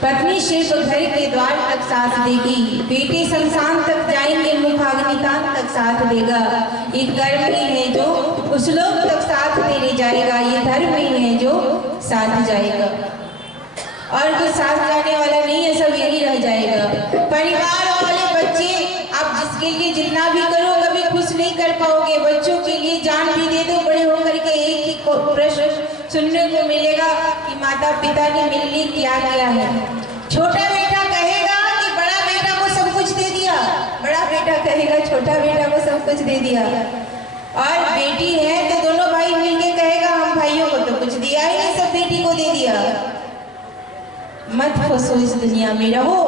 पत्नी सिर्फ घर के द्वार तक साथ देगी, बेटे शमशान तक जाएंगे, मुखाग्नितान तक साथ देगा। ये कर्म ही है जो उस लोक तक साथ देने जाएगा, ये धर्म ही है जो साथ जाएगा। और कुछ साथ जाने वाला नहीं है, सब यही रह जाएगा। परिवार वाले बच्चे आप जिसके लिए जितना भी करो कभी खुश नहीं कर पाओगे। बच्चों के लिए जान भी दे दो, बड़े होकर के एक ही प्रश्न सुनने को मिलेगा कि माता पिता ने मेरे लिए क्या किया है। छोटा बेटा कहेगा कि बड़ा बेटा को सब कुछ दे दिया, बड़ा बेटा कहेगा छोटा बेटा को सब कुछ दे दिया। और बेटी है तो दोनों भाई मिलके कहेगा हम भाइयों को तो कुछ दिया ही नहीं, सब बेटी को दे दिया। मत फंसो इस दुनिया में, रहो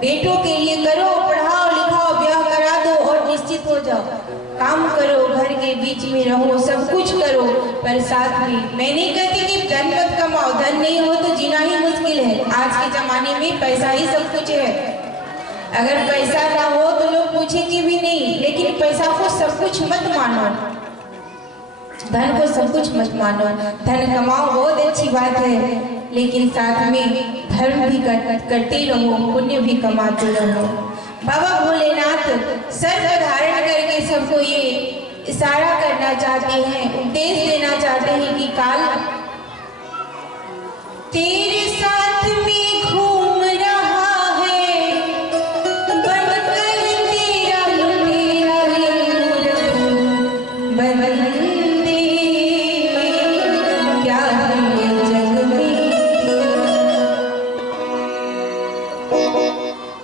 बेटों के लिए करो, पढ़ाओ लिखाओ, ब्याह करा दो और निश्चित हो जाओ। काम करो, घर के बीच में रहो, सब कुछ करो, पर साथ में मैं नहीं कहती कि धन मत कमाओ, धन नहीं हो तो जीना ही मुश्किल है। आज के जमाने में पैसा ही सब कुछ है। अगर पैसा ना हो तो लोग पूछेंगे भी नहीं, लेकिन पैसा को सब कुछ मत मानो, धन को सब कुछ मत मानो। धन कमाओ बहुत अच्छी बात है, लेकिन साथ में धर्म भी करते रहो, पुण्य भी कमाते रहो। बाबा भोलेनाथ सर्व धारण करके सबको ये इशारा करना चाहते हैं, उपदेश देना चाहते हैं कि काल तेरे साथ में घूम रहा है, बनकर तेरा लुटेरा है बंदे, क्या है जग में।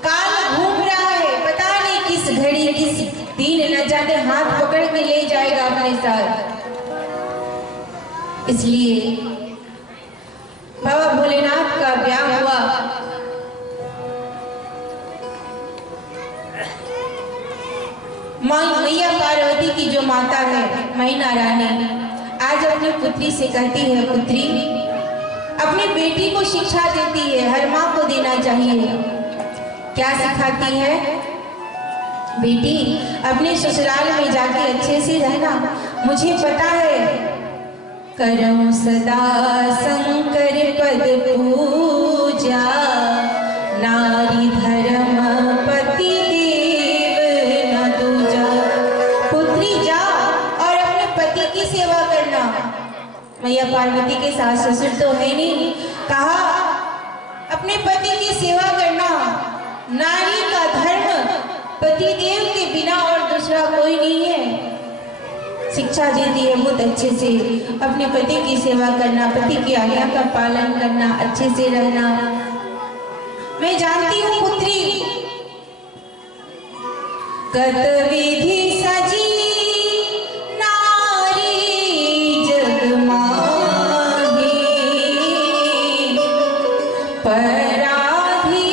काल घूम रहा है, पता नहीं किस घड़ी किस दिन, न जाने हाथ पकड़ के ले जाएगा अपने साथ। इसलिए बाबा भोलेनाथ का ब्याह हुआ। मैया पार्वती की जो माता है मैना रानी, आज अपनी पुत्री से कहती है, पुत्री अपनी बेटी को शिक्षा देती है, हर माँ को देना चाहिए। क्या सिखाती है? बेटी अपने ससुराल में जाके अच्छे से रहना, मुझे पता है करो सदा शंकर पद पूजा, नारी धर्म पति देव न दूजा। पुत्री जा और अपने पति की सेवा करना। मैया पार्वती के सास ससुर तो है नहीं, कहा अपने पति की सेवा करना। नारी का धर्म पति देव के बिना और दूसरा कोई नहीं है। शिक्षा देती है बहुत अच्छे से, अपने पति की सेवा करना, पति की आज्ञा का पालन करना, अच्छे से रहना। मैं जानती हूँ पुत्री, कत विधि सजी नारी जग माही, पराधीन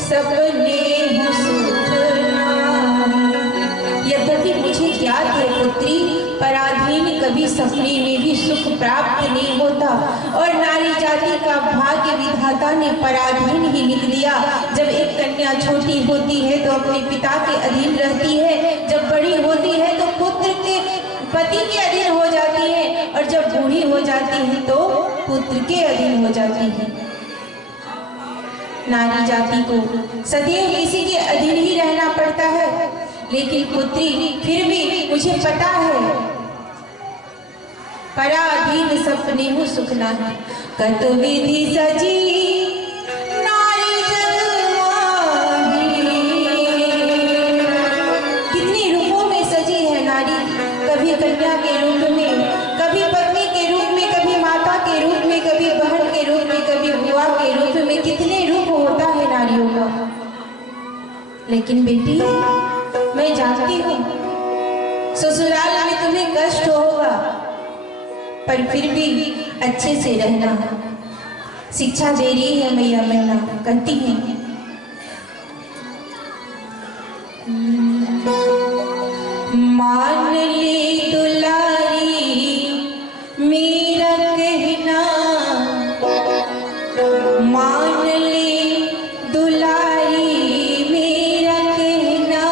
सपने सुख नारी। यद्यपि मुझे ज्ञात है पुत्री, पराधीन कभी सपने में भी सुख प्राप्त नहीं होता, और नारी जाति का भाग्य विधाता ने पराधीन ही लिख दिया। जब एक कन्या छोटी होती है तो अपने पिता के अधीन रहती है, जब बड़ी होती है तो पुत्र के पति के अधीन हो जाती है, और जब बूढ़ी हो जाती है तो पुत्र के अधीन हो जाती है। नारी जाति को सदैव किसी के अधीन ही रहना पड़ता है। लेकिन पुत्री फिर भी मुझे पता है, पराधीन सपने हो सुख नाही, कत विधि सजी नारी जग माही। कितने रूपों में सजी है नारी, कभी कन्या के रूप में, कभी पत्नी के रूप में, कभी माता के रूप में, कभी बहन के रूप में, कभी बुआ के रूप में। कितने रूप होता है नारियों का। लेकिन बेटी मैं जानती हूँ ससुराल में तुम्हें कष्ट होगा, पर फिर भी अच्छे से रहना। शिक्षा दे रही है मैया मैना, कहती है मान ली दुलारी मेरा कहना, मान ली दुलारी मेरा कहना,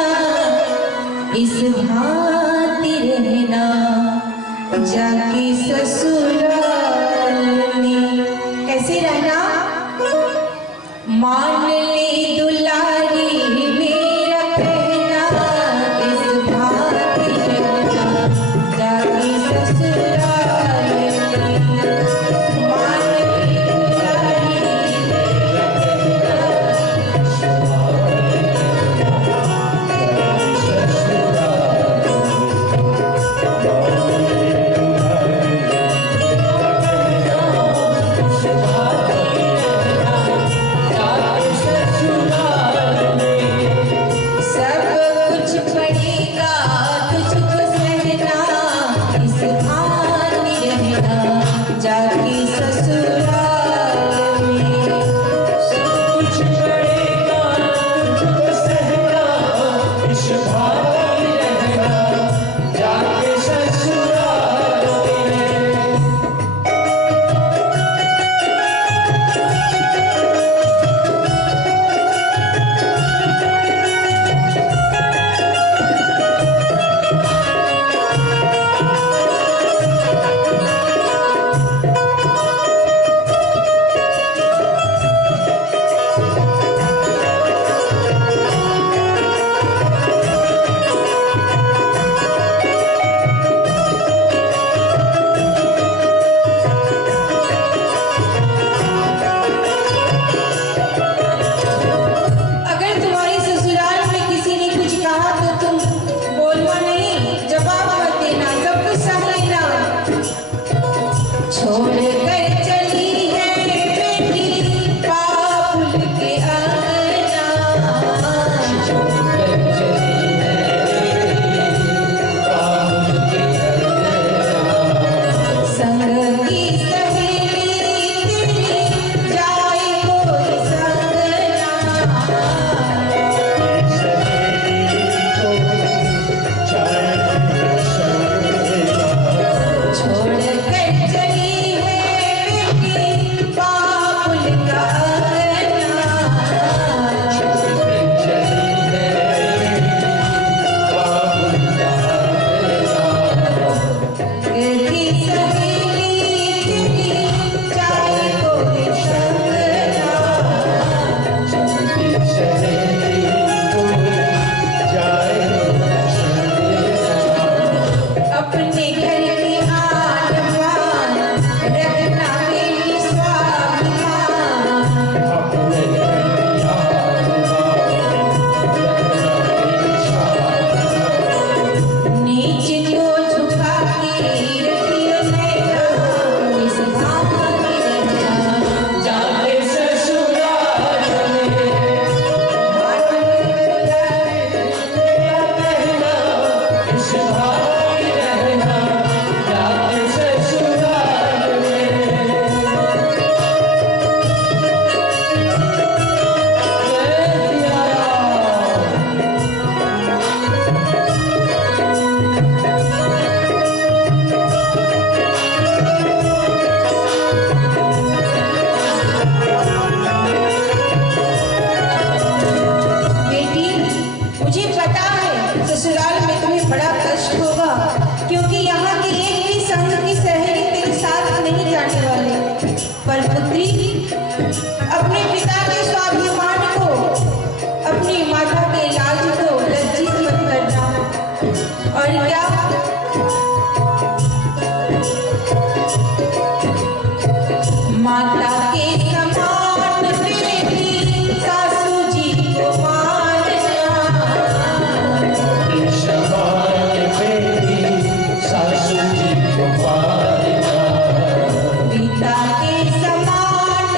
इस भांति रहना जाके ससुराल में। कैसे रहना? मान ले दुलारी मेरा कहना, इस भांति रहना जाके ससुराल में। मान ले दुलारी मेरा जाके ससुराल में। सब कुछ पड़ेगा तुझको सहना, इस भांति रहना जाके ससुराल में। अगर तुम्हारे ससुराल में किसी ने कुछ कहा तो तुम बोलना नहीं, जवाब मत देना, सब कुछ सह लेना। छोड़ कर चली है बेटी बाबुल के आंगना, संग की सहेली तेरी जाए कोई संगना। छोड़ कर चली है बेटी बाबुल का आंगना, संग की सहेली तेरी जाए कोई संगना। अपने घर की आन बान रखना मेरी स्वाभिमान, नीच को झुका के रखियो नैना, इस भांति रहना जाके ससुराल में। मान ले मेरा कहना, इस भांति रहना जाके ससुराल में। जय सिया राम। बेटी, मुझे पता है ससुराल में तुम्हें बड़ा कष्ट होगा, क्योंकि यहाँ के एक भी संग की सहेली तेरे साथ नहीं जाने वाले। पर पुत्री, अपने पिता के स्वाभिमान को, अपनी माता के लाज को लज्जित मत करना। और क्या माता के समान बेटी सासू जी को मानना, समान बेटी सासू जी को पालना, पिता के समान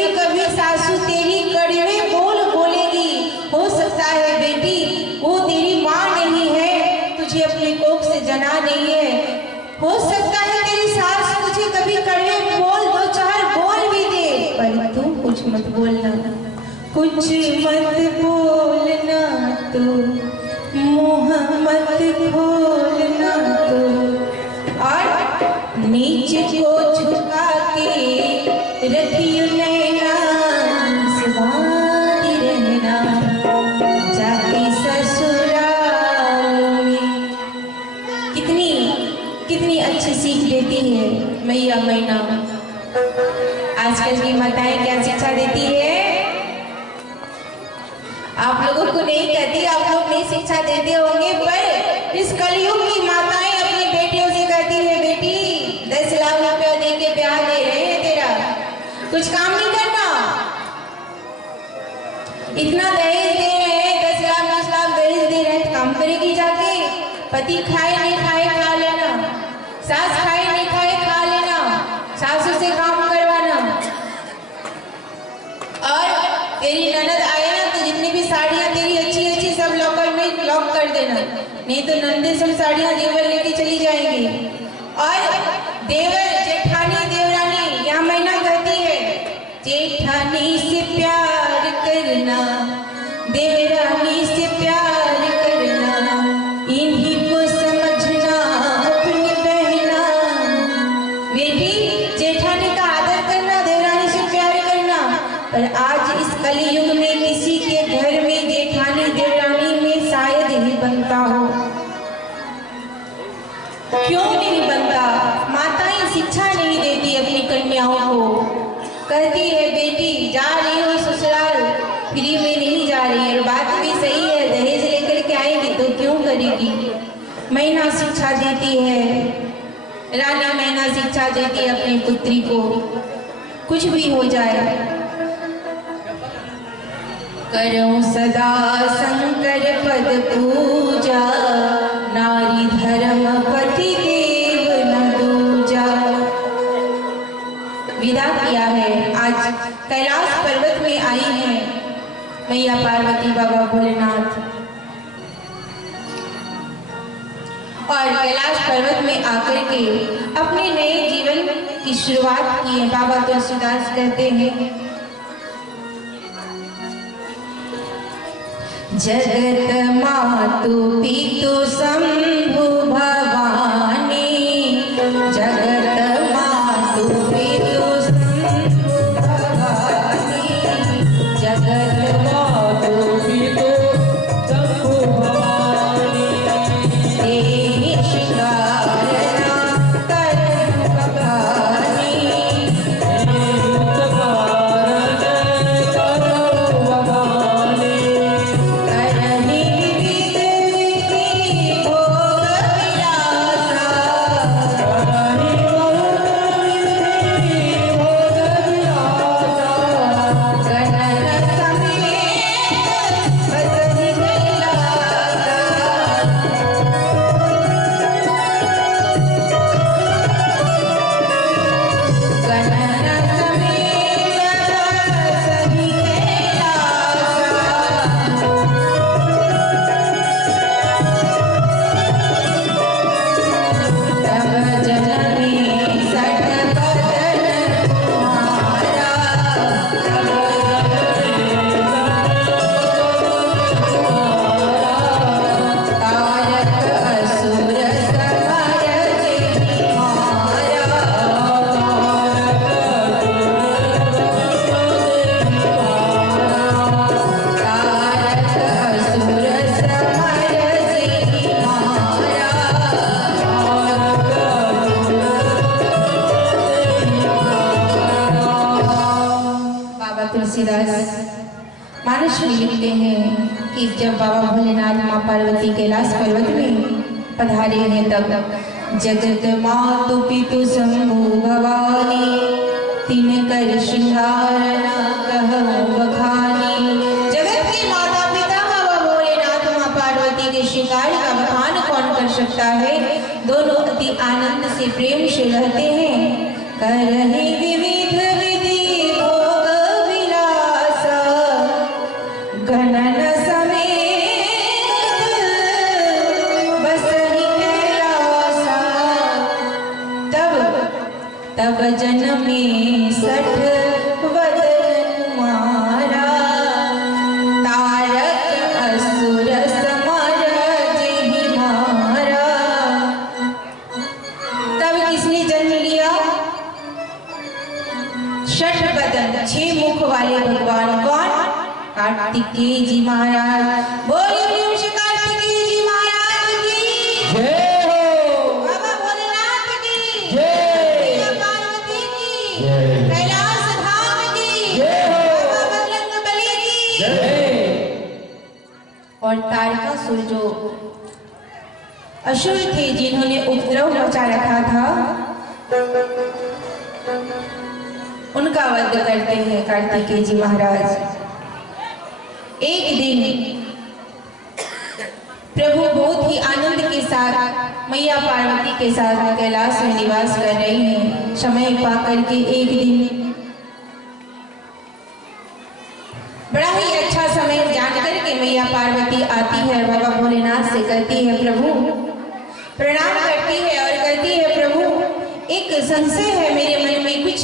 कभी कभी सासू तेरी कड़वे बोल बोलेगी। हो सकता है बेटी वो तेरी माँ नहीं है, तुझे अपने कोख से जना नहीं है। हो सकता है तेरी सास तुझे कभी कड़वे बोल दो चार बोल भी दे, पर तू कुछ मत बोलना, कुछ मत बोलना, तू मुँह मत खोलना, तू और नीचे को झुका के रखियो नैना, सवारी रहना जाके ससुराल में। कितनी कितनी अच्छी सीख देती है मैया मैना। आजकल की माताएं क्या शिक्षा देती है? आप लोगों को नहीं कहती, आप लोग नहीं शिक्षा देते होंगे, पर इस कलयुग की माताएं अपनी बेटियों से कहती है, बेटी 10 लाख रुपया दे के ब्याह दे रहे हैं तेरा, कुछ काम नहीं करना। इतना दहेज दे रहे हैं, 10 लाख 20 लाख दहेज दे रहे हैं, काम करेगी जाके? पति खाए नहीं खाए खा लेना, सास खाए नहीं खाए खा लेना, सासू से काम करवाना। और तेरी ननद आए ना तो जितनी भी साड़ियाँ तेरी अच्छी अच्छी सब लॉकर में लॉक कर देना, नहीं तो नंदे सब साड़ियाँ देवर लेके चली जाएंगी। और देवर जेठानी देवरानी, यहाँ मैना कहती है जेठानी से प्यार करना, देवरानी से प्यार करना, इन्हीं को समझना अपनी बहना। बेटी जेठानी का आदर करना, देवरानी से प्यार करना, पर आज इस कलयुग में किसी के घर में जेठानी देवरानी में शायद ही बनता हो। क्यों नहीं बनता? माताएं शिक्षा नहीं देती अपनी कन्याओं को। कहती है बेटी जा रही हो ससुराल, फ्री में नहीं जा रही है। और बात भी सही है, दहेज लेकर के आएगी तो क्यों करेगी? मैना शिक्षा देती है, रानी मैना शिक्षा देती है अपनी पुत्री को, कुछ भी हो जाए करो सदा शंकर पद पूजा, नारी धर्म पति देव न दूजा। विदा किया है। आज कैलाश पर्वत में आई हैं मैया पार्वती बाबा भोलेनाथ, और कैलाश पर्वत में आकर के अपने नए जीवन की शुरुआत की है। बाबा तुलसीदास कहते हैं जगत मातु पितु शंभु भवानी, जगत मातु पितु शंभु भवानी, जगत मातु पितु शंभु भवानी, तेहि शिकारना करनु बखानी, मानस में लिखते हैं कि जब बाबा भोलेनाथ माँ पार्वती कैलाश पर्वत में पधारे हैं तब जगत मातु पितु शंभु भवानी, तीन कर श्रृंगार न कहूं बखानी। जगत के माता पिता बाबा भोलेनाथ माँ पार्वती के श्रृंगार का बखान कौन कर सकता है? दोनों अति आनंद से प्रेम से रहते हैं। कर रहे विविध विधि भोग वाले भगवान कौन? कार्तिकेय जी महाराज। बोलिए कार्तिकेय जी महाराज की जय हो। बाबा भोलेनाथ की जय। मैया पार्वती की जय। कैलाश धाम की जय हो। बाबा बजरंगबली की जय। और तारकासुर जो असुर थे जिन्होंने उपद्रव मचा रखा था, उनका वध करते हैं कार्तिकेय जी महाराज। एक दिन प्रभु बहुत ही आनंद के साथ मैया पार्वती के साथ कैलाश में निवास कर रही हैं। समय पा करके एक दिन बड़ा ही अच्छा समय जान करके मैया पार्वती आती है, बाबा भोलेनाथ से कहती है प्रभु, प्रणाम करती है और कहती है प्रभु एक संशय है मेरे मन में, कुछ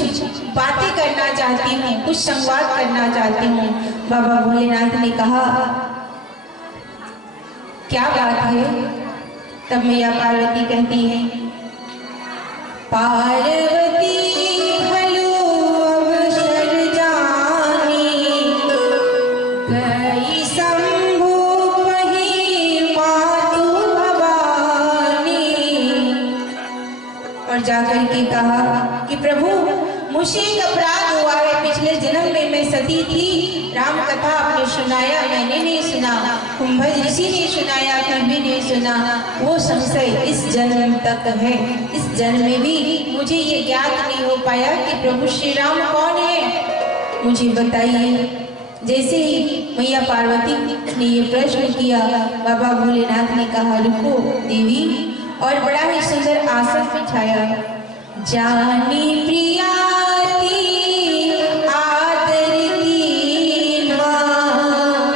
बातें करना चाहती हूँ, कुछ संवाद करना चाहती हूँ। बाबा भोलेनाथ ने कहा क्या बात है? तब मैया पार्वती कहती है पार्वती भलो अवसर जानी, गई शंभु पही मातु भवानी। और जाकर के कहा कि प्रभु मुझसे एक अपराध हुआ है, पिछले जन्म में मैं सती थी, राम कथा आपने सुनाया मैंने नहीं सुना, कुंभज ऋषि ने सुनाया फिर भी नहीं सुना, वो संशय इस जन्म तक है। इस जन्म में भी मुझे ये ज्ञात नहीं हो पाया कि प्रभु श्री राम कौन है, मुझे बताइए। जैसे ही मैया पार्वती ने ये प्रश्न किया, बाबा भोलेनाथ ने कहा रुको देवी, और बड़ा ही सुंदर आसन बिछाया। जानी प्रियाती आदर की मां,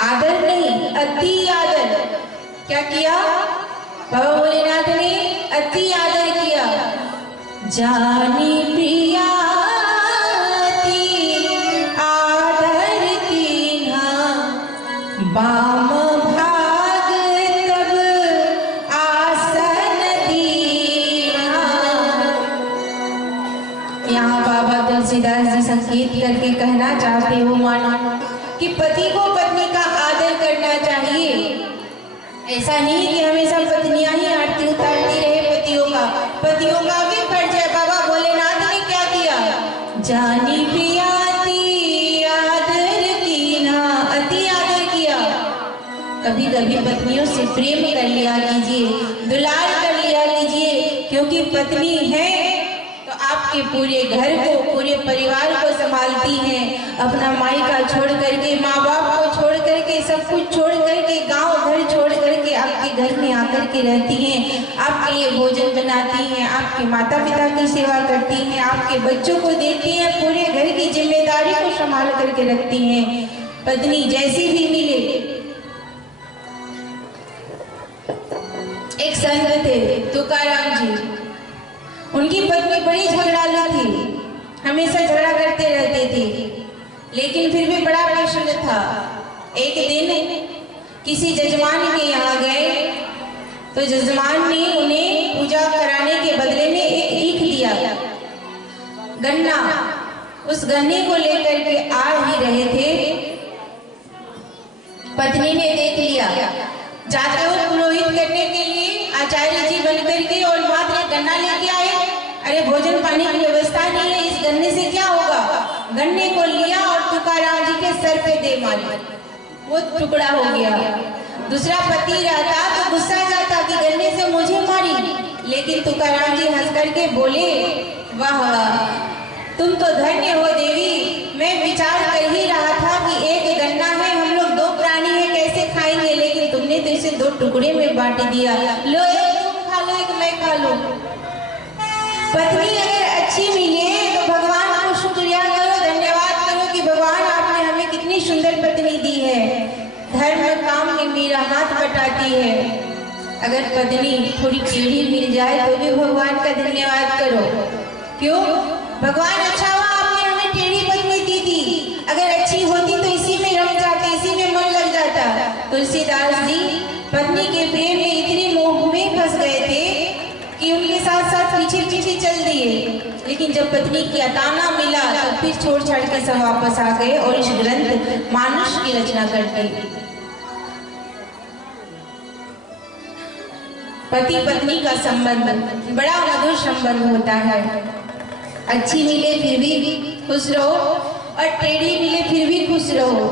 आदर नहीं अति आदर। क्या किया बाबा भोलेनाथ ने? अति आदर किया। जानी प्रियाती आदर की बाम भाग तब आसन दीना। यहाँ बाबा तुलसीदास जी संकेत करके कहना चाहते हो मानो कि पति को पत्नी का आदर करना चाहिए। ऐसा नहीं कि हमेशा पत्नियां ही आरती उतारती रहे पतियों का भी फर्ज है। बाबा भोलेनाथ ने क्या किया? जानी प्रियाती आदर कीना, अति आदर किया। कभी कभी पत्नियों से प्रेम कर लिया कीजिए, दुलार कर लिया कीजिए, क्योंकि पत्नी है तो आपके पूरे घर को, पूरे परिवार को संभालती हैं। अपना मायका छोड़ करके, माँ बाप को छोड़ करके, सब कुछ छोड़ करके, गांव घर छोड़ करके आपके घर में आकर के रहती हैं, आपके लिए भोजन बनाती हैं, आपके माता पिता की सेवा करती हैं, आपके बच्चों को देखती हैं, पूरे घर की जिम्मेदारी को संभाल करके रखती हैं। पत्नी जैसी भी मिले। एक संत थे तुकाराम जी, उनकी पत्नी बड़ी झगड़ालू थी, हमेशा झगड़ा करते रहते थे, लेकिन फिर भी बड़ा प्रसन्न था। एक दिन किसी जजमान के यहाँ गए तो जजमान ने उन्हें पूजा कराने के बदले में एक ईख दिया, गन्ना। उस गन्ने को लेकर के आ ही रहे थे, पत्नी ने देख लिया। जाते हो पुरोहित करने के लिए आचार्य जी बनकर के और मात्र गन्ना लेके आए। अरे भोजन पानी की व्यवस्था नहीं है, इस गन्ने से क्या होगा? गन्ने को लिया और तुकाराम जी के सर पे दे मारी, वो टुकड़ा हो गया। दूसरा पति रहता तो गुस्सा जाता कि गन्ने से मुझे मारी, लेकिन तुकाराम जी हंस करके बोले वाह तुम तो धन्य हो देवी, मैं विचार कर ही रहा था कि एक गन्ना है, हम लोग दो प्राणी है, कैसे खाएंगे, लेकिन तुमने तो इसे दो टुकड़े में बांट दिया। लो एक तुम खा लो, एक मैं खा लूं। पत्नी अगर अच्छी मिले तो भगवान को शुक्रिया करो, धन्यवाद करो कि भगवान आपने हमें कितनी सुंदर पत्नी दी है, धर्म काम में मेरा हाथ बटाती है। अगर पत्नी थोड़ी टेढ़ी मिल जाए तो भी भगवान का धन्यवाद करो। क्यों? भगवान अच्छा हुआ आपने हमें टेढ़ी पत्नी दी थी, अगर अच्छी होती तो इसी में रम जाते, इसी में मन लग जाता। तुलसीदास जी पत्नी के प्रेम में इतने मोह में फंस गए थे कि उनके साथ साथ पीछे पीछे चल दिए, लेकिन जब पत्नी की अताना मिला तो फिर छोड़ छाड़ के सब वापस आ गए और इस ग्रंथ मानुष की रचना करते। पति पत्नी का संबंध बड़ा मधुर संबंध होता है। अच्छी मिले फिर भी खुश रहो और टेढ़ी मिले फिर भी खुश रहो।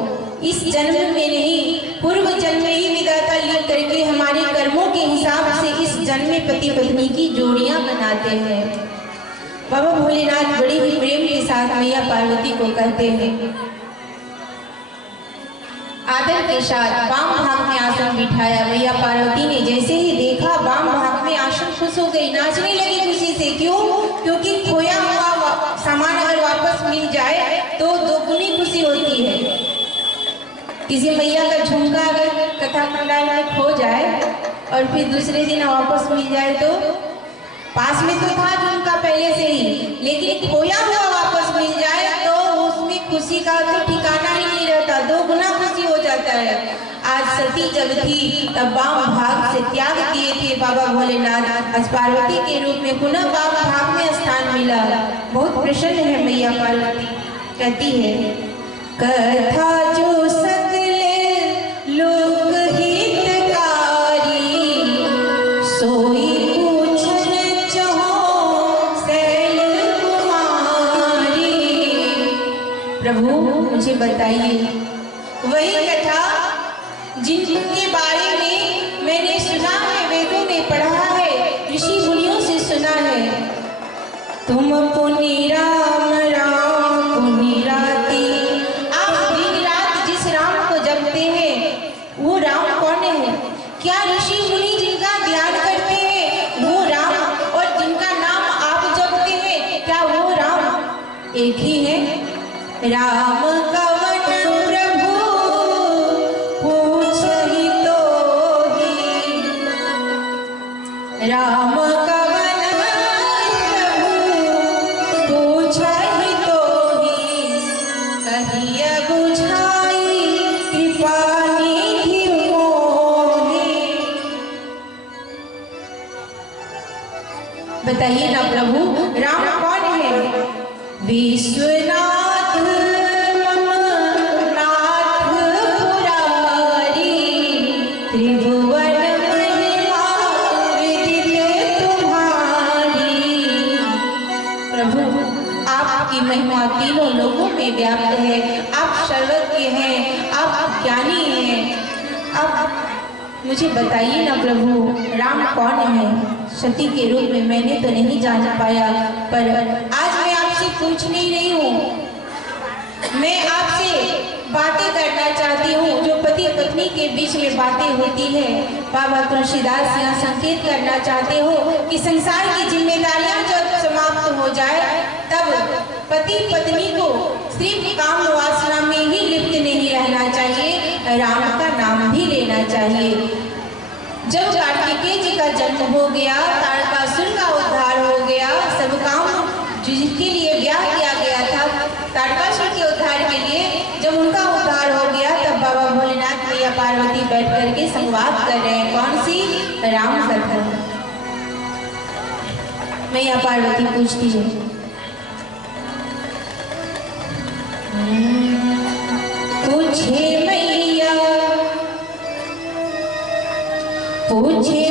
इस जन्म में नहीं, पूर्व जन्म में ही विधाता लिख करके हमारे कर्मों के हिसाब से इस जन्म में पति पत्नी की जोड़ियां बनाते हैं। बाबा भोलेनाथ बड़े ही प्रेम के साथ मैया पार्वती को कहते हैं, आदर के साथ वाम भाग में आसन बिठाया। मैया पार्वती ने जैसे ही देखा वाम भाग में आसन, खुश हो गई, नाचने लगी खुशी से। क्यों? क्योंकि खोया हुआ सामान अगर वापस मिल जाए तो दोगुनी खुशी होती है। किसी मैया का झुमका अगर कथा पंडाल में खो जाए और फिर दूसरे दिन वापस मिल जाए तो पास में तो था झुमका पहले से ही, लेकिन खोया हुआ वापस मिल जाए तो उसमें खुशी का तो ठिकाना ही नहीं रहता, दो गुना खुशी हो जाता है। आज सती जब थी तब वाम भाग से त्याग किए थे बाबा भोलेनाथ, आज पार्वती के रूप में पुनः वाम भाग में स्थान मिला। बहुत प्रसन्न है मैया पार्वती। कहती है, कथा जो सकले लोक हितकारी, सोई पूछन चहो शैल कुमारी। प्रभु मुझे बताइए वही कथा जिनके बारे में मैंने सुना है, वेदों में पढ़ा है, ऋषि मुनियों से सुना है। तुम पुनि राम राम पुनि राती। आप दिन रात जिस राम को जपते हैं वो राम कौन है? क्या ऋषि मुनि जिनका ध्यान करते हैं वो राम, और जिनका नाम आप जपते हैं क्या वो राम एक ही है? राम कवन प्रभु पूछहि तोहि, राम कवन प्रभु पूछहि तोहि, कहिया बुझाई कृपा निधि मोहि। बताइए ना प्रभु, राम कौन है? विश्वनाथ महिमा तीनों लोगों में व्याप्त है। आप सर्वज्ञ हैं, आप ज्ञानी हैं। आप मुझे बताइए ना प्रभु, राम कौन है? सती के रूप में मैंने तो नहीं जान पाया, पर आज मैं आपसे पूछ नहीं रही हूँ, मैं आपसे बातें करना चाहती हूँ। जो पति पत्नी के बीच में बातें होती है, बाबा तुलसीदास यहाँ संकेत करना चाहते हो कि संसार की जिम्मेदारियां जब समाप्त हो जाए तब पति पत्नी को सिर्फ काम वासना में ही लिप्त नहीं रहना चाहिए, राम का नाम भी लेना चाहिए। जब कार्तिकेय जी का जन्म हो गया, तारकासुर का उद्धार हो गया, सब काम जिसके लिए ब्याह किया गया था तारकासुर के उद्धार के लिए, जब उनका उद्धार हो गया तब बाबा भोलेनाथ मैया पार्वती बैठ करके संवाद कर रहे हैं। कौन सी? राम कथा। मैया पार्वती पूछती है, पूछे मैया पूछे